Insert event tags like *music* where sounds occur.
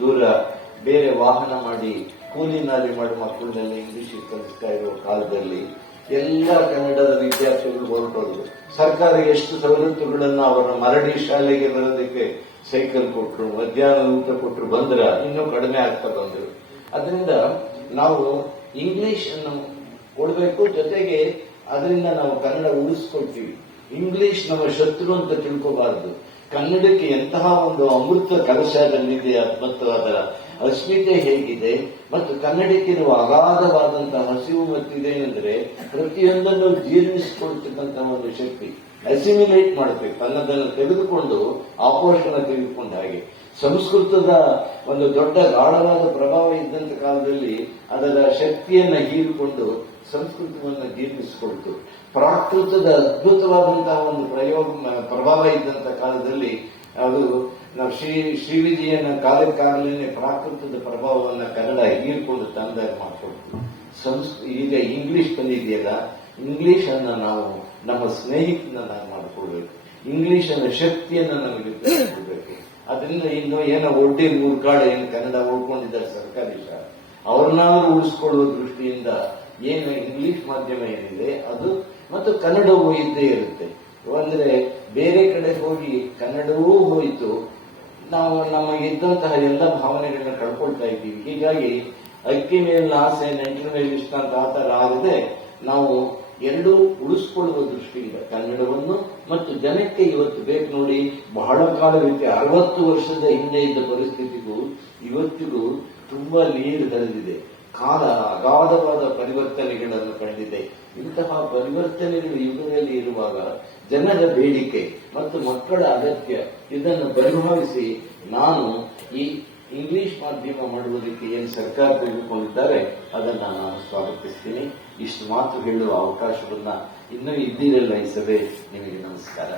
ದೂರ ಬೇರೆ ವಾಹನ ಮಾಡಿ, ಕೂಲಿ ನಾಲಿ ಮಾಡಿ ಮಕ್ಕಳನ್ನೆಲ್ಲ ಇಂಗ್ಲಿಷ್ ಕಲಿಸ್ತಾ ಇರೋ ಕಾಲದಲ್ಲಿ ಎಲ್ಲ ಕನ್ನಡದ ವಿದ್ಯಾರ್ಥಿಗಳು ಹೊರಟೋದ್ರು ಸರ್ಕಾರ ಎಷ್ಟು ಸವಲತ್ತುಗಳನ್ನು ಅವರ ಮರಡಿ ಶಾಲೆಗೆ ಬರೋದಕ್ಕೆ ಸೈಕಲ್ ಕೊಟ್ರು, ಮಧ್ಯಾಹ್ನ ಊಟ ಕೊಟ್ರು ಬಂದ್ರ ಇನ್ನೂ ಕಡಿಮೆ ಆಗ್ತಾ ಬಂದ್ರು. ಅದರಿಂದ ನಾವು ಇಂಗ್ಲಿಷ್ ಅನ್ನು ಕೊಡಬೇಕು, ಜೊತೆಗೆ ಅದರಿಂದ ನಾವು ಕನ್ನಡ ಉಳಿಸ್ಕೊಳ್ತೀವಿ. ಇಂಗ್ಲಿಷ್ ನಮ್ಮ ಶತ್ರು ಅಂತ ತಿಳ್ಕೋಬಾರದು. ಕನ್ನಡಕ್ಕೆ ಎಂತಹ ಒಂದು ಅಮೃತ ಕಲಶದಲ್ಲಿದೆ ಮತ್ತು ಅದರ ಅಸ್ಮಿತೆ ಹೇಗಿದೆ ಮತ್ತು ಕನ್ನಡಕ್ಕಿರುವ ಅಗಾಧವಾದಂತಹ ಹಸಿವು ಮತ್ತಿದೆ ಎಂದರೆ ಪ್ರತಿಯೊಂದನ್ನು ಜೀರ್ಣಿಸಿಕೊಳ್ತಕ್ಕಂತಹ ಒಂದು ಶಕ್ತಿ ಅಸಿಮ್ಯುಲೇಟ್ ಮಾಡಬೇಕು, ತನ್ನದನ್ನು ತೆಗೆದುಕೊಂಡು ಆಪೋಷಣ ತೆಗೆದುಕೊಂಡ ಹಾಗೆ. ಸಂಸ್ಕೃತದ ಒಂದು ದೊಡ್ಡ ಗಾಢವಾದ ಪ್ರಭಾವ ಇದ್ದಂತ ಕಾಲದಲ್ಲಿ ಅದರ ಶಕ್ತಿಯನ್ನ ಹೀರಿಕೊಂಡು ಸಂಸ್ಕೃತವನ್ನು ಜೀರ್ಣಿಸಿಕೊಳ್ತು ಪ್ರಾಕೃತದ ಅದ್ಭುತವಾದಂತಹ ಒಂದು ಪ್ರಯೋಗ, ಪ್ರಭಾವ ಇದ್ದಂತ ಕಾಲದಲ್ಲಿ ಅದು ನಾವು ಶ್ರೀ, ಶ್ರೀವಿಜಯನ ಕಾಲಕ್ಕಾಗಲೇ ಪ್ರಾಕೃತದ ಪ್ರಭಾವವನ್ನು ಕನ್ನಡ ಹೀರಿಕೊಂಡು ತಂದಾಗ ಮಾಡಿಕೊಡ್ತು ಸಂಸ್, ಈಗ ಇಂಗ್ಲಿಷ್ ಬಂದಿದೆಯಲ್ಲ ಇಂಗ್ಲಿಷ್ ಅನ್ನ ನಾವು ನಮ್ಮ ಸ್ನೇಹಿತನನ್ನಾಗಿ ಮಾಡಿಕೊಳ್ಬೇಕು. ಇಂಗ್ಲಿಷ್ ಅನ್ನ ಶಕ್ತಿಯನ್ನು ನಮಗೆ *coughs* ಅದರಿಂದ ಇನ್ನು ಏನೋ ಒಡ್ಡಿ ಮೂರ್ಕಾಡು ಏನು ಕನ್ನಡ ಉಳ್ಕೊಂಡಿದ್ದಾರೆ ಸರ್ಕಾರಿ ಶಾಲೆ. ಅವ್ರನ್ನಾದ್ರೂ ಉಳಿಸ್ಕೊಳ್ಳುವ ದೃಷ್ಟಿಯಿಂದ ಏನು ಇಂಗ್ಲಿಷ್ ಮಾಧ್ಯಮ ಏನಿದೆ, ಅದು ಮತ್ತು ಕನ್ನಡವೂ ಇದ್ದೇ ಇರುತ್ತೆ. ಅಂದ್ರೆ ಬೇರೆ ಕಡೆ ಹೋಗಿ ಕನ್ನಡವೂ ಹೋಯಿತು, ನಾವು ನಮಗಿದ್ದಂತಹ ಎಲ್ಲ ಭಾವನೆಗಳನ್ನ ಕಳ್ಕೊಳ್ತಾ ಇದ್ದೀವಿ. ಹೀಗಾಗಿ ಅಕ್ಕಿ ಮೇಲಿನ ಆಸೆ ನೆಂಟರ ಮೇಲೆ ಇಷ್ಟ ಅಂತ ಆ ಥರ ಆಗದೆ ನಾವು ಎರಡೂ ಉಳಿಸ್ಕೊಳ್ಳುವ ದೃಷ್ಟಿಯಿಂದ ಕನ್ನಡವನ್ನು ಮತ್ತು ಜನಕ್ಕೆ ಇವತ್ತು ಬೇಕು ನೋಡಿ, ಬಹಳ ಕಾಲವಿದೆ ಅರವತ್ತು ವರ್ಷದ ಹಿಂದೆ ಇದ್ದ ಪರಿಸ್ಥಿತಿಗೂ ಇವತ್ತಿಗೂ ತುಂಬಾ ನೀರು ಹರಿದಿದೆ. ಕಾಲ ಅಗಾಧವಾದ ಪರಿವರ್ತನೆಗಳನ್ನು ಕಂಡಿದೆ. ಇಂತಹ ಪರಿವರ್ತನೆಗಳು ಯುಗದಲ್ಲಿ ಇರುವಾಗ ಜನರ ಬೇಡಿಕೆ ಮತ್ತು ಮಕ್ಕಳ ಅಗತ್ಯ ಇದನ್ನು ಪರಿಭಾವಿಸಿ ನಾನು ಈ ಇಂಗ್ಲಿಷ್ ಮಾಧ್ಯಮ ಮಾಡುವುದಕ್ಕೆ ಏನು ಸರ್ಕಾರ ತೆಗೆದುಕೊಂಡಿದ್ದಾರೆ, ಅದನ್ನು ನಾನು ಸ್ವಾಗತಿಸ್ತೀನಿ. ಇಷ್ಟು ಮಾತು ಹೇಳುವ ಅವಕಾಶವನ್ನು ಇನ್ನೂ ಇದ್ದೀರಲ್ಲ ಈ ಸಭೆ. ನಿಮಗೆ ನಮಸ್ಕಾರ.